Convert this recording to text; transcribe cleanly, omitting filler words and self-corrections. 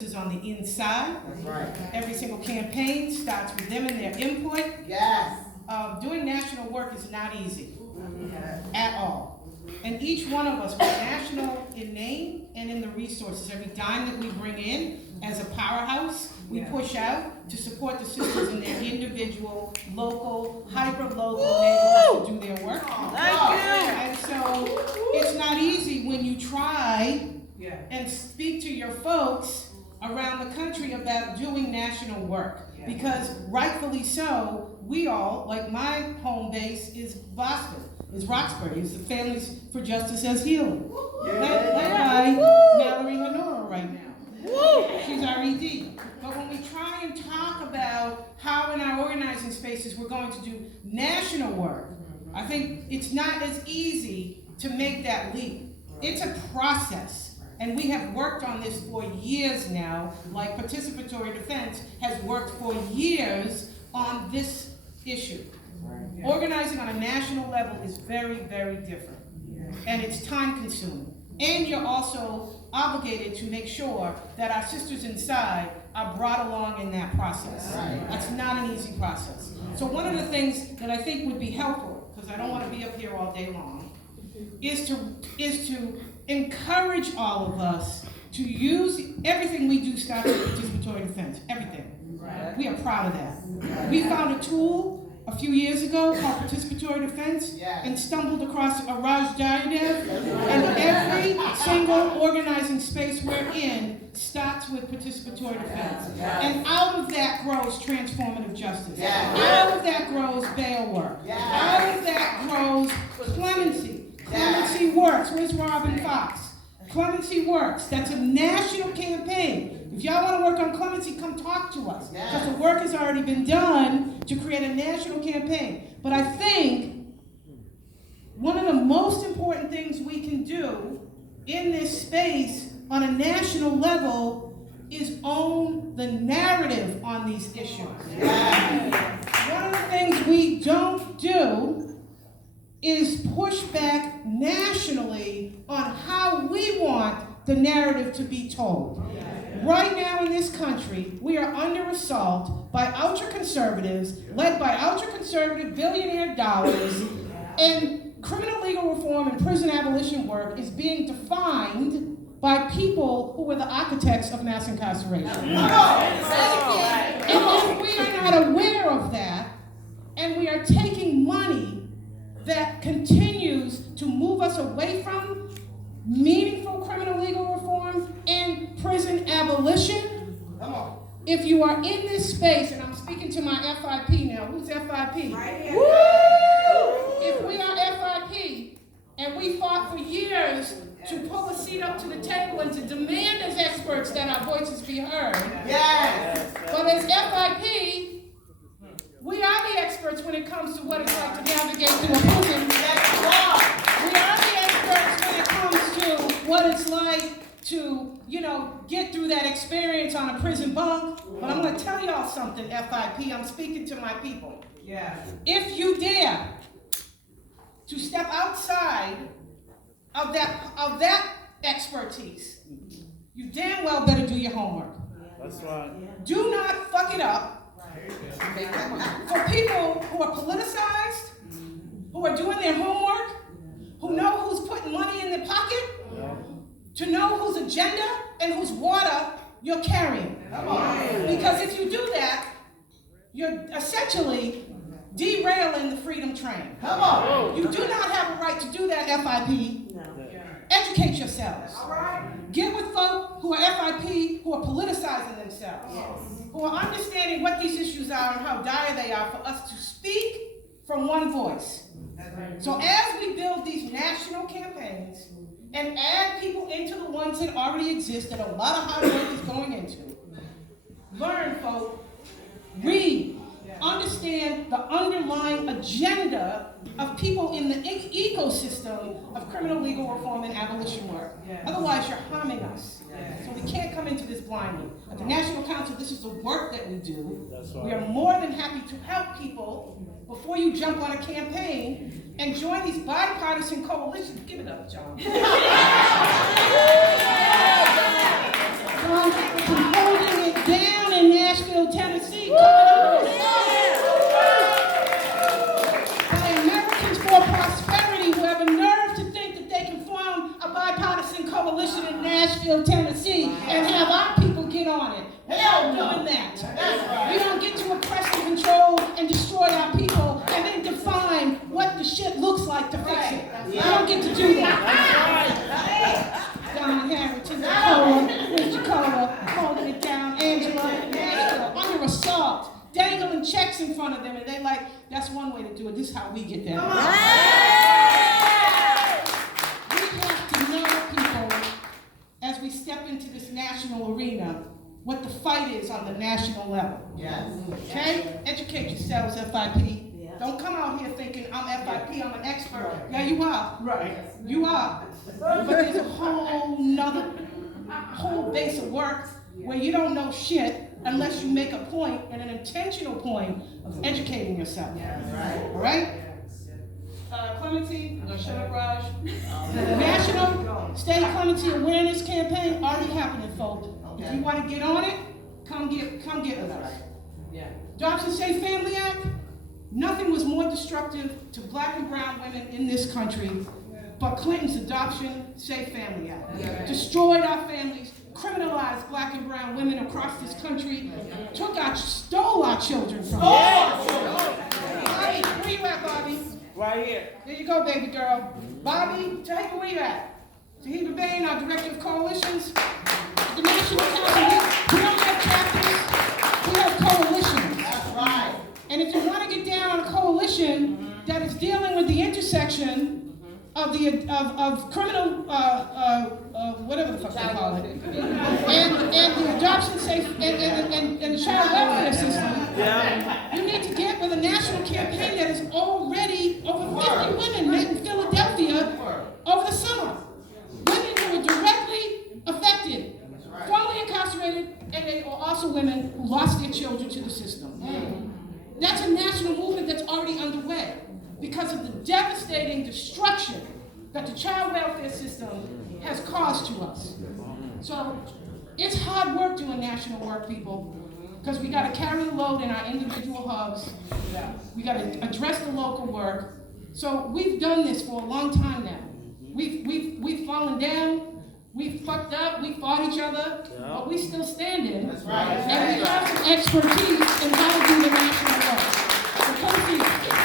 is on the inside. That's right. Every single campaign starts with them and their input. Yes. Doing national work is not easy at all. And each one of us, we're national in name and in the resources. Every dime that we bring in as a powerhouse, we push out to support the sisters in their individual, local, hyper-local neighborhoods to do their work. And so it's not easy when you try and speak to your folks around the country about doing national work. Because rightfully so, we all, like my home base is Boston, is Roxbury, is the Families for Justice as Healing. Led by Mallory Honora right now. She's our ED. But when we try and talk about how in our organizing spaces we're going to do national work, I think it's not as easy to make that leap. It's a process. And we have worked on this for years now, like Participatory Defense has worked for years on this issue. Organizing on a national level is very, very different. And it's time consuming. And you're also obligated to make sure that our sisters inside are brought along in that process. That's not an easy process. So one of the things that I think would be helpful, because I don't want to be up here all day long, is to encourage all of us to use everything we do starts with participatory defense. Everything. We are proud of that. We found a tool a few years ago called participatory defense and stumbled across a Raj Jaydev, and every single organizing space we're in starts with participatory defense. And out of that grows transformative justice. Out of that grows bail work. Out of that grows clemency. Clemency works. Where's Robin Fox? Clemency works. That's a national campaign. If y'all want to work on clemency, come talk to us. Because the work has already been done to create a national campaign. But I think one of the most important things we can do in this space on a national level is own the narrative on these issues. One of the things we don't do is push back nationally on how we want the narrative to be told. Right now in this country, we are under assault by ultra-conservatives, led by ultra-conservative billionaire dollars, and criminal legal reform and prison abolition work is being defined by people who were the architects of mass incarceration. And if we are not aware of that, and we are taking money that continues to move us away from meaningful criminal legal reform and prison abolition. If you are in this space, and I'm speaking to my FIP now, who's FIP? Right here. Woo! If we are FIP, and we fought for years to pull a seat up to the table and to demand as experts that our voices be heard. But as FIP, we are the experts when it comes to what it's like to navigate through a prison. We are the experts when it comes to what it's like to, get through that experience on a prison bunk. But I'm going to tell y'all something, FIP. I'm speaking to my people. If you dare to step outside of that expertise, you damn well better do your homework. That's right. Do not fuck it up. For people who are politicized, who are doing their homework, who know who's putting money in their pocket, to know whose agenda and whose water you're carrying. Because if you do that, you're essentially derailing the freedom train. You do not have a right to do that, FIP. Educate yourselves. Get with folk who are FIP, who are politicizing themselves, who are understanding what these issues are and how dire they are for us to speak from one voice. So as we build these national campaigns and add people into the ones that already exist that a lot of hard work is going into, learn, folk, read, understand the underlying agenda of people in the ecosystem of criminal legal reform and abolition work. Otherwise, you're harming us. So we can't come into this blindly. At the National Council, this is the work that we do. We are more than happy to help people before you jump on a campaign and join these bipartisan coalitions. Give it up, John. front of them, and they like, that's one way to do it. This is how we get down. We have to know, people, as we step into this national arena, what the fight is on the national level. Yes. Okay? Educate yourselves, FIP. Don't come out here thinking, I'm FIP, I'm an expert. Right. Yeah, you are. Right. You are. But there's a whole base of work where you don't know shit unless you make a point, and an intentional point, of educating yourself. Yeah. Right. All right? Clemency, I'm going to shut up, Raj. The National State Clemency Awareness Campaign already happening, folks. Okay. If you want to get on it, come get with us. Yeah. Adoption Safe Family Act. Nothing was more destructive to black and brown women in this country but Clinton's Adoption Safe Family Act. Yeah. Destroyed our families, criminalized black and brown women across this country, stole our children from us. Bobby, where you at, Bobby? Right here. There you go, baby girl. Bobby, Tahiti, where you at? Tahiti Bain, our Director of Coalitions. The National Council, we don't have chapters, we have coalitions. That's right. And if you want to get down on a coalition that is dealing with the intersection of criminal, whatever the fuck they call it, and the adoption safe, and the child welfare system, you need to get with a national campaign that is already over 50 women met in Philadelphia over the summer. Women who were directly affected, formerly incarcerated, and they are also women who lost their children to the system. That's a national movement that's already underway because of the devastating destruction that the child welfare system has caused to us. So it's hard work doing national work, people, because we got to carry the load in our individual hubs. We got to address the local work. So we've done this for a long time now. We've fallen down. We've fucked up, we fought each other, but we still standing. That's right. And we have some expertise in how to do the national work. So come see.